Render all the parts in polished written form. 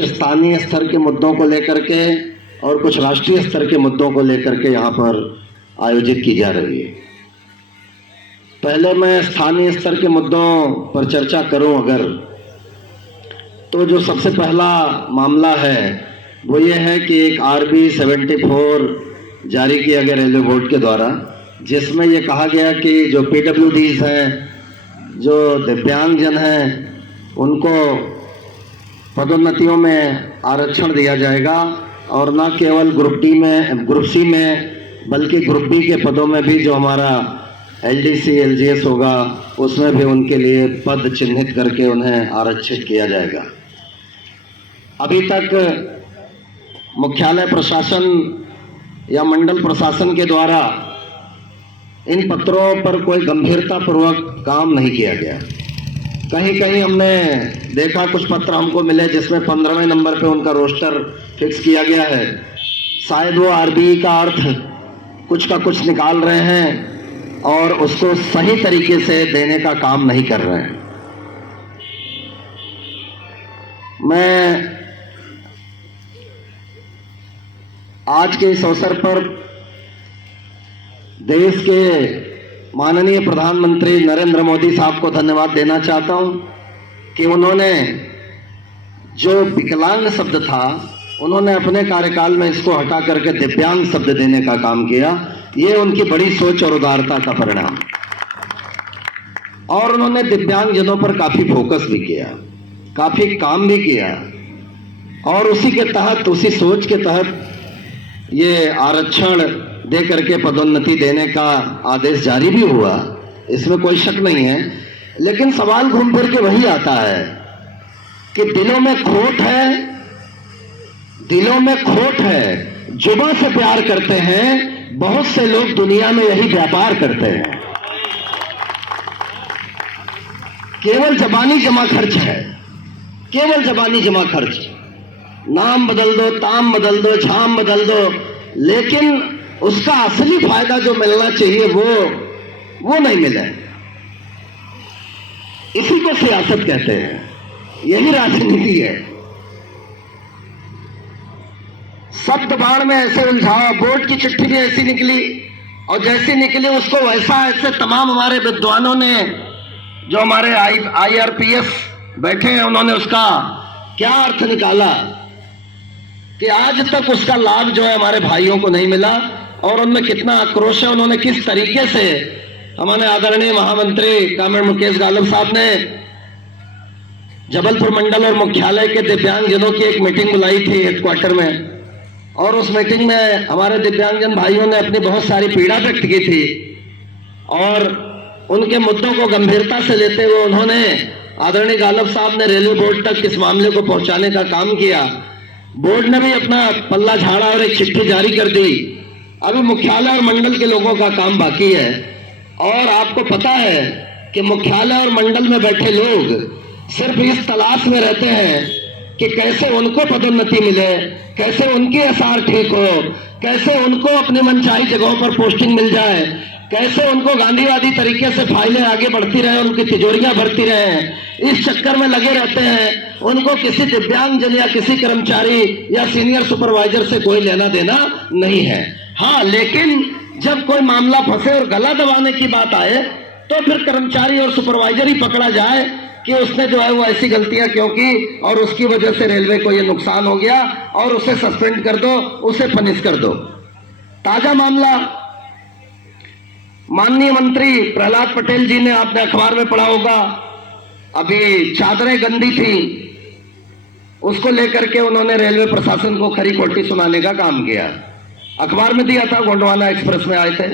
स्थानीय स्तर के मुद्दों को लेकर के और कुछ राष्ट्रीय स्तर के मुद्दों को लेकर के यहाँ पर आयोजित की जा रही है। पहले मैं स्थानीय स्तर के मुद्दों पर चर्चा करूं अगर, तो जो सबसे पहला मामला है वो ये है कि एक RB 74 जारी किया गया रेलवे बोर्ड के द्वारा, जिसमें ये कहा गया कि जो PWDs हैं, जो दिव्यांगजन हैं, उनको पदोन्नतियों में आरक्षण दिया जाएगा और न केवल ग्रुप सी में बल्कि ग्रुप B के पदों में भी जो हमारा LDC LGS होगा उसमें भी उनके लिए पद चिन्हित करके उन्हें आरक्षित किया जाएगा। अभी तक मुख्यालय प्रशासन या मंडल प्रशासन के द्वारा इन पत्रों पर कोई गंभीरतापूर्वक काम नहीं किया गया। कहीं कहीं हमने देखा कुछ पत्र हमको मिले जिसमें 15वें नंबर पे उनका रोस्टर फिक्स किया गया है। शायद वो RBE का अर्थ कुछ का कुछ निकाल रहे हैं और उसको सही तरीके से देने का काम नहीं कर रहे हैं। मैं आज के इस अवसर पर देश के माननीय प्रधानमंत्री नरेंद्र मोदी साहब को धन्यवाद देना चाहता हूं कि उन्होंने जो विकलांग शब्द था उन्होंने अपने कार्यकाल में इसको हटा करके दिव्यांग शब्द देने का काम किया। ये उनकी बड़ी सोच और उदारता का परिणाम। और उन्होंने दिव्यांगजनों पर काफी फोकस भी किया, काफी काम भी किया और उसी के तहत, उसी सोच के तहत ये आरक्षण दे करके पदोन्नति देने का आदेश जारी भी हुआ, इसमें कोई शक नहीं है। लेकिन सवाल घूम फिर के वही आता है कि दिलों में खोट है, जुबां से प्यार करते हैं, बहुत से लोग दुनिया में यही व्यापार करते हैं। केवल जबानी जमा खर्च है, केवल जबानी जमा खर्च। नाम बदल दो, ताम बदल दो, झाम बदल दो, लेकिन उसका असली फायदा जो मिलना चाहिए वो नहीं मिला। इसी को सियासत कहते हैं, यही राजनीति है। शब्द बाढ़ में ऐसे उलझावा, बोर्ड की चिट्ठी भी ऐसी निकली और जैसी निकली उसको वैसा ऐसे तमाम हमारे विद्वानों ने, जो हमारे IRPS बैठे हैं, उन्होंने उसका क्या अर्थ निकाला कि आज तक उसका लाभ जो है हमारे भाइयों को नहीं मिला और उनमें कितना आक्रोश है। उन्होंने किस तरीके से, हमारे आदरणीय महामंत्री कामरेड मुकेश गालब साहब ने जबलपुर मंडल और मुख्यालय के दिव्यांगजनों की एक मीटिंग बुलाई थी हेडक्वार्टर में, और उस मीटिंग में हमारे दिव्यांगजन भाइयों ने अपनी बहुत सारी पीड़ा व्यक्त की थी और उनके मुद्दों को गंभीरता से लेते हुए उन्होंने, आदरणीय गालब साहब ने रेलवे बोर्ड तक इस मामले को पहुंचाने का काम किया। बोर्ड ने भी अपना पल्ला झाड़ा और एक चिट्ठी जारी कर दी। अभी मुख्यालय और मंडल के लोगों का काम बाकी है और आपको पता है कि मुख्यालय और मंडल में बैठे लोग सिर्फ इस तलाश में रहते हैं कि कैसे उनको पदोन्नति मिले, कैसे उनकी SR ठीक हो, कैसे उनको अपनी मनचाही जगहों पर पोस्टिंग मिल जाए, कैसे उनको गांधीवादी तरीके से फाइलें आगे बढ़ती रहे, उनकी तिजोरियां भरती रहे। इस चक्कर में लगे रहते हैं। उनको किसी दिव्यांगजन या किसी कर्मचारी या सीनियर सुपरवाइजर से कोई लेना देना नहीं है। हाँ, लेकिन जब कोई मामला फंसे और गला दबाने की बात आए तो फिर कर्मचारी और सुपरवाइजर ही पकड़ा जाए कि उसने जो है वो ऐसी गलतियां क्यों की और उसकी वजह से रेलवे को ये नुकसान हो गया और उसे सस्पेंड कर दो, उसे पनिश कर दो। ताजा मामला, माननीय मंत्री प्रहलाद पटेल जी ने, आपने अखबार में पढ़ा होगा, अभी चादरें गंदी थी, उसको लेकर के उन्होंने रेलवे प्रशासन को खरी खोटी सुनाने का काम किया। अखबार में दिया था, गोंडवाना एक्सप्रेस में आए थे।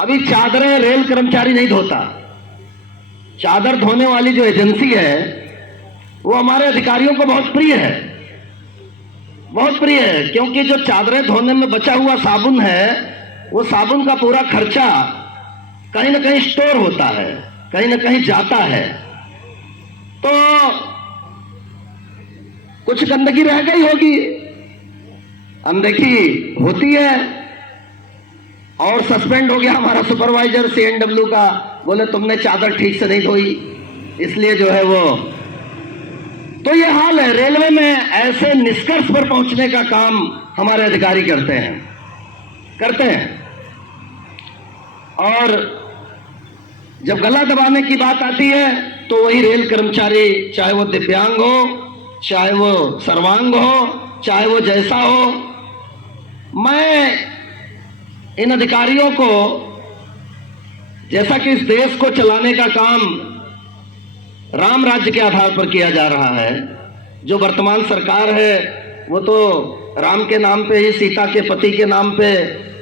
अभी चादरें रेल कर्मचारी नहीं धोता। चादर धोने वाली जो एजेंसी है वो हमारे अधिकारियों को बहुत प्रिय है, बहुत प्रिय है, क्योंकि जो चादरें धोने में बचा हुआ साबुन है वो साबुन का पूरा खर्चा कहीं ना कहीं स्टोर होता है, कहीं ना कहीं जाता है, तो कुछ गंदगी रह गई होगी, अनदेखी होती है और सस्पेंड हो गया हमारा सुपरवाइजर CNW का, बोले तुमने चादर ठीक से नहीं धोई, इसलिए जो है वो तो ये हाल है। रेलवे में ऐसे निष्कर्ष पर पहुंचने का काम हमारे अधिकारी करते हैं। और जब गला दबाने की बात आती है तो वही रेल कर्मचारी, चाहे वो दिव्यांग हो, चाहे वो सर्वांग हो, चाहे वो जैसा हो, मैं इन अधिकारियों को, जैसा कि इस देश को चलाने का काम राम राज्य के आधार पर किया जा रहा है, जो वर्तमान सरकार है वो तो राम के नाम पे ही, सीता के पति के नाम पे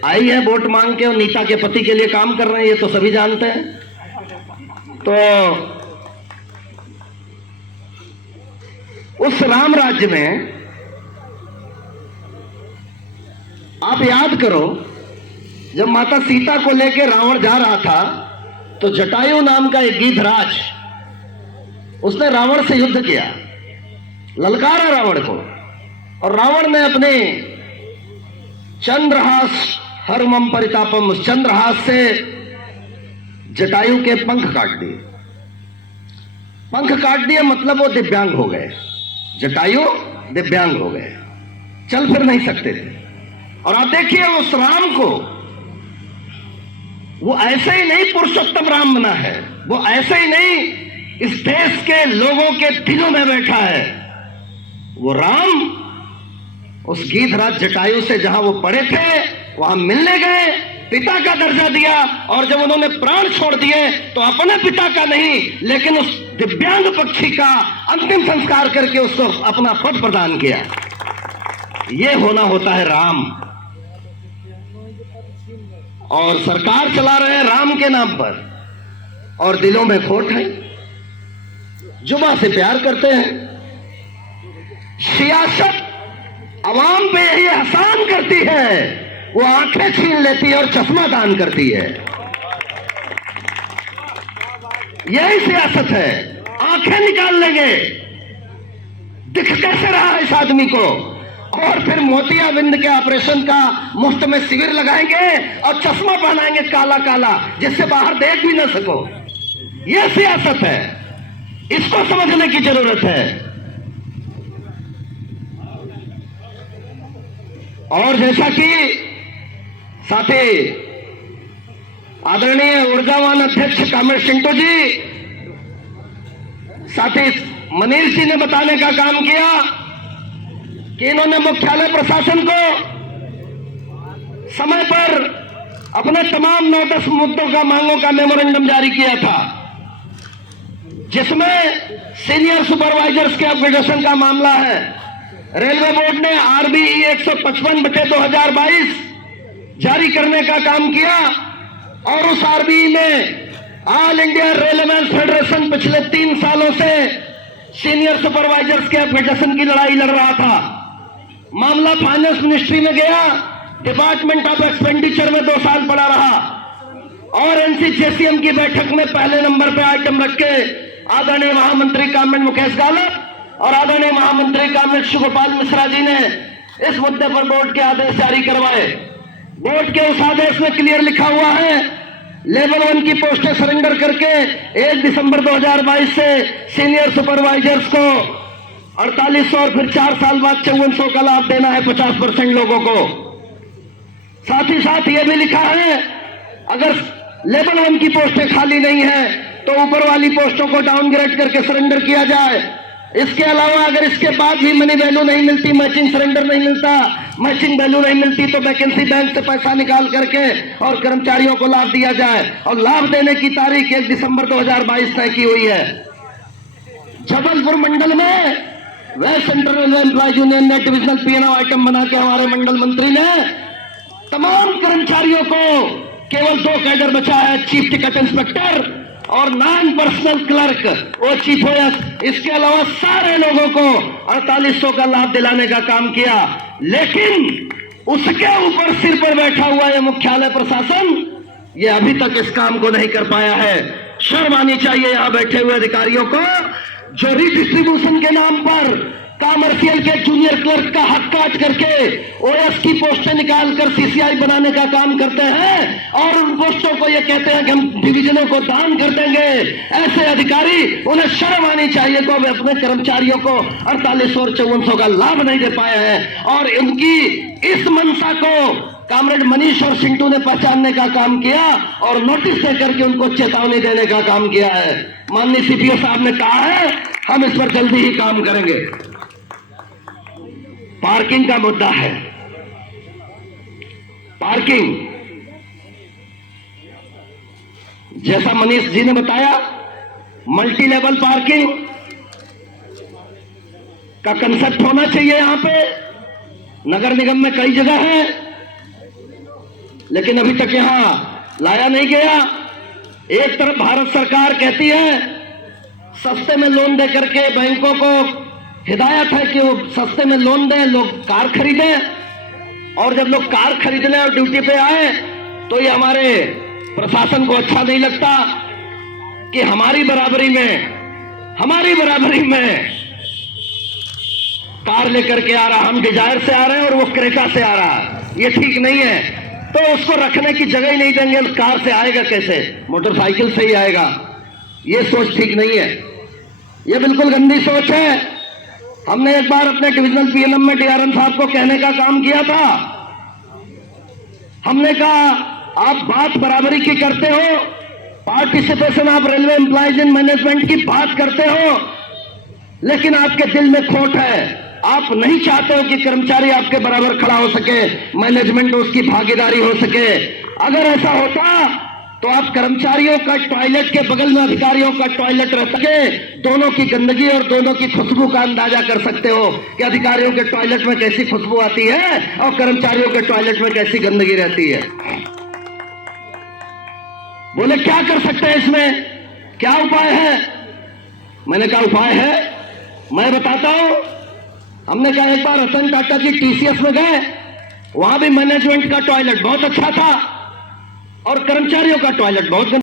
आई है वोट मांग के, और नीता के पति के लिए काम कर रहे हैं, ये तो सभी जानते हैं। तो उस राम राज्य में आप याद करो, जब माता सीता को लेकर रावण जा रहा था तो जटायु नाम का एक गिद्धराज, उसने रावण से युद्ध किया, ललकारा रावण को, और रावण ने अपने चंद्रहास हरमम परितापम, उस चंद्रहास से जटायु के पंख काट दिए। पंख काट दिए मतलब वो दिव्यांग हो गए, जटायु दिव्यांग हो गए, चल फिर नहीं सकते थे। और आप देखिए उस राम को, वो ऐसे ही नहीं पुरुषोत्तम राम बना है, वो ऐसे ही नहीं इस देश के लोगों के दिलों में बैठा है। वो राम उस गिद्धराज जटायु से जहां वो पड़े थे वहां मिलने गए, पिता का दर्जा दिया, और जब उन्होंने प्राण छोड़ दिए तो अपने पिता का नहीं लेकिन उस दिव्यांग पक्षी का अंतिम संस्कार करके उसको अपना पद प्रदान किया। ये होना होता है राम। और सरकार चला रहे हैं राम के नाम पर, और दिलों में खोट है, जुबा से प्यार करते हैं। सियासत अवाम पे यही एहसान करती है, वो आंखें छीन लेती है और चश्मा दान करती है। यही सियासत है, आंखें निकाल लेंगे, दिख कैसे रहा है इस आदमी को, और फिर मोतियाबिंद के ऑपरेशन का मुफ्त में शिविर लगाएंगे और चश्मा पहनाएंगे काला काला, जिससे बाहर देख भी ना सको। यह सियासत है, इसको समझने की जरूरत है। और जैसा कि साथी आदरणीय ऊर्जावान अध्यक्ष कामेश सिंटो जी, साथी मनीष जी ने बताने का काम किया कि इन्होंने मुख्यालय प्रशासन को समय पर अपने तमाम 9-10 मुद्दों का, मांगों का मेमोरेंडम जारी किया था, जिसमें सीनियर सुपरवाइजर्स के अपग्रेडेशन का मामला है। रेलवे बोर्ड ने आरबीई 155/2022 जारी करने का काम किया, और उस आरबीई में ऑल इंडिया रेलवेज फेडरेशन पिछले 3 सालों से सीनियर सुपरवाइजर्स के अपग्रेडेशन की लड़ाई लड़ रहा था। मामला फाइनेंस मिनिस्ट्री में गया, डिपार्टमेंट ऑफ एक्सपेंडिचर में 2 साल पड़ा रहा, और एनसीजेसीएम की बैठक में पहले नंबर पे आइटम रख के आदरणीय महामंत्री कैबिनेट मुकेश गालत और आदरणीय महामंत्री कैबिनेट शिवगोपाल मिश्रा जी ने इस मुद्दे पर बोर्ड के आदेश जारी करवाए। बोर्ड के उस आदेश में क्लियर लिखा हुआ है, लेवल 1 की पोस्टें सरेंडर करके 1 दिसंबर 2022 से सीनियर सुपरवाइजर्स को 4800 और फिर 4 साल बाद 5400 का लाभ देना है 50% लोगों को। साथ ही साथ यह भी लिखा है, अगर लेवल 1 की पोस्टें खाली नहीं है तो ऊपर वाली पोस्टों को डाउनग्रेड करके सरेंडर किया जाए। इसके अलावा अगर इसके बाद भी मनी वैल्यू नहीं मिलती, मैचिंग सरेंडर नहीं मिलता, मैचिंग वैल्यू नहीं मिलती, तो वैकेंसी बैंक से पैसा निकाल करके और कर्मचारियों को लाभ दिया जाए। और लाभ देने की तारीख 1 दिसंबर 2022 तय की हुई है। जबलपुर मंडल में west central railway employ union ने डिविजनल पीएनओ आइटम बना के हमारे मंडल मंत्री ने तमाम कर्मचारियों को, केवल 2 कैडर बचा है, चीफ टिकट इंस्पेक्टर और नॉन पर्सनल क्लर्क, वो चीफ ओएस, इसके अलावा सारे लोगों को 4800 का लाभ दिलाने का काम किया। लेकिन उसके ऊपर सिर पर बैठा हुआ ये मुख्यालय प्रशासन, ये अभी तक इस काम को नहीं कर पाया है। शर्म आनी चाहिए यहां बैठे हुए अधिकारियों को, जो रिडिस्ट्रीब्यूशन के नाम पर काम कमर्शियल के जूनियर क्लर्क का हक काट करके ओएस की पोस्टें निकालकर सीसीआई बनाने का काम करते हैं और उन पोस्टों को ये कहते हैं कि हम डिवीजनों को दान कर देंगे। ऐसे अधिकारी, उन्हें शर्म आनी चाहिए कि वे अपने कर्मचारियों को 4800 और 5400 का लाभ नहीं दे पाए हैं। और उनकी इस मंशा को कामरेड मनीष और सिंटू ने पहचानने का काम किया और नोटिस दे करके उनको चेतावनी देने का काम किया है। माननीय सीपीओ साहब ने कहा है हम इस पर जल्दी ही काम करेंगे। पार्किंग का मुद्दा है। पार्किंग, जैसा मनीष जी ने बताया, मल्टी लेवल पार्किंग का कंसेप्ट होना चाहिए। यहां पे नगर निगम में कई जगह है, लेकिन अभी तक यहां लाया नहीं गया। एक तरफ भारत सरकार कहती है सस्ते में लोन दे करके बैंकों को हिदायत है कि वो सस्ते में लोन दें, लोग कार खरीदें, और जब लोग कार खरीदने और ड्यूटी पे आए तो ये हमारे प्रशासन को अच्छा नहीं लगता कि हमारी बराबरी में कार लेकर के आ रहा, हम डिजायर से आ रहे हैं और वो क्रेटा से आ रहा है। ये ठीक नहीं है। तो उसको रखने की जगह ही नहीं देंगे, कार से आएगा कैसे? मोटरसाइकिल से ही आएगा। ये सोच ठीक नहीं है, ये बिल्कुल गंदी सोच है। हमने एक बार अपने डिविजनल पीएनएम में डीआरएम साहब को कहने का काम किया था। हमने कहा आप बात बराबरी की करते हो, participation of railway employees in management की बात करते हो, लेकिन आपके दिल में खोट है। आप नहीं चाहते हो कि कर्मचारी आपके बराबर खड़ा हो सके, मैनेजमेंट उसकी भागीदारी हो सके। अगर ऐसा होता तो आप कर्मचारियों का टॉयलेट के बगल में अधिकारियों का टॉयलेट रह सके, दोनों की गंदगी और दोनों की खुशबू का अंदाजा कर सकते हो कि अधिकारियों के टॉयलेट में कैसी खुशबू आती है और कर्मचारियों के टॉयलेट में कैसी गंदगी रहती है। बोले क्या कर सकते हैं इसमें, क्या उपाय है? मैंने कहा उपाय है, मैं बताता हूं। हमने कहा एक बार रतन टाटा जी टीसीएस में गए, वहां भी मैनेजमेंट का टॉयलेट बहुत अच्छा था और कर्मचारियों का टॉयलेट बहुत